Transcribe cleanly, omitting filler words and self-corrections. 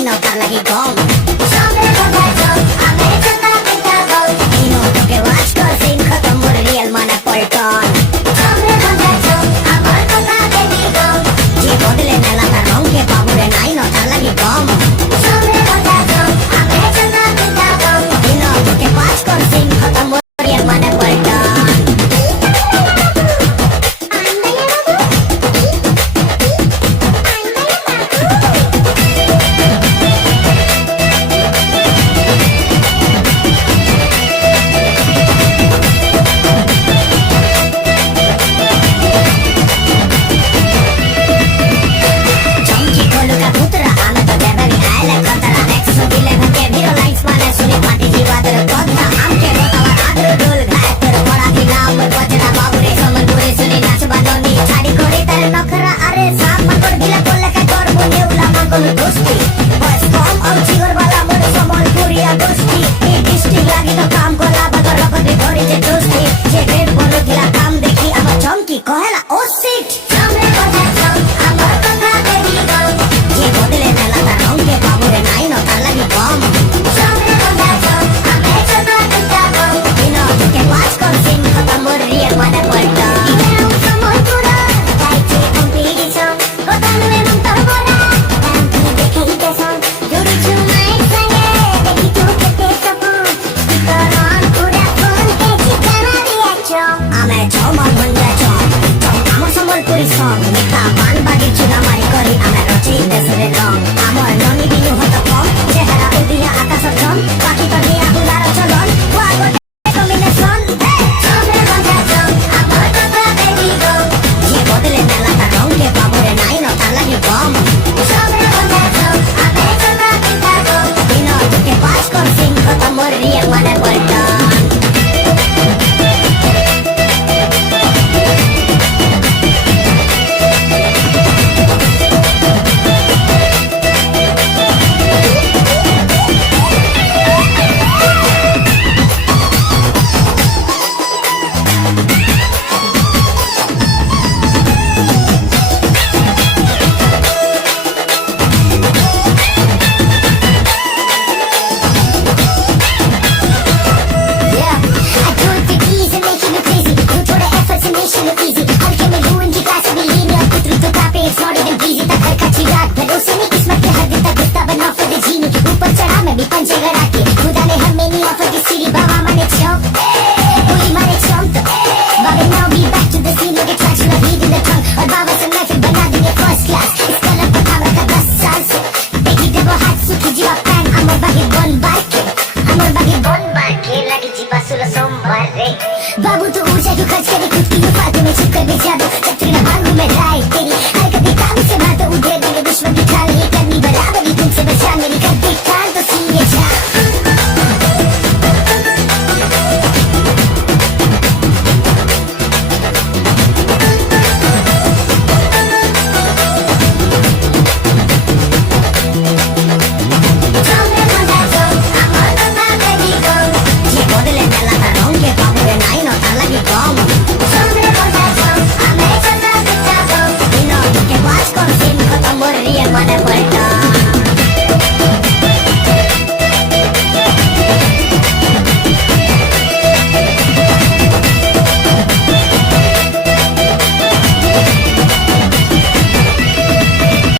নাই ন তার লাগি কম সামনে কথা চল আমি চন্দা পিতা বল ইনো তোকে ওয়াচ কর সিন খতম মোর রিয়েল মানে পল্টন সামনে কথা চল আমার কথা বেবি গো যে বদলে নেলা তার রঙকে বাবুরে নাই ন তার লাগি কম সামনে কথা চল আমি চন্দা পিতা বল ইনো তোকে ওয়াচ কর সিন খতম মোর রিয়েল মানে পল্টন बाबू तो ऊर्जा क्यों खर्च करे खुद की फायदे में छुप कर बेचा दो जब तेरा भागू में राय तेरी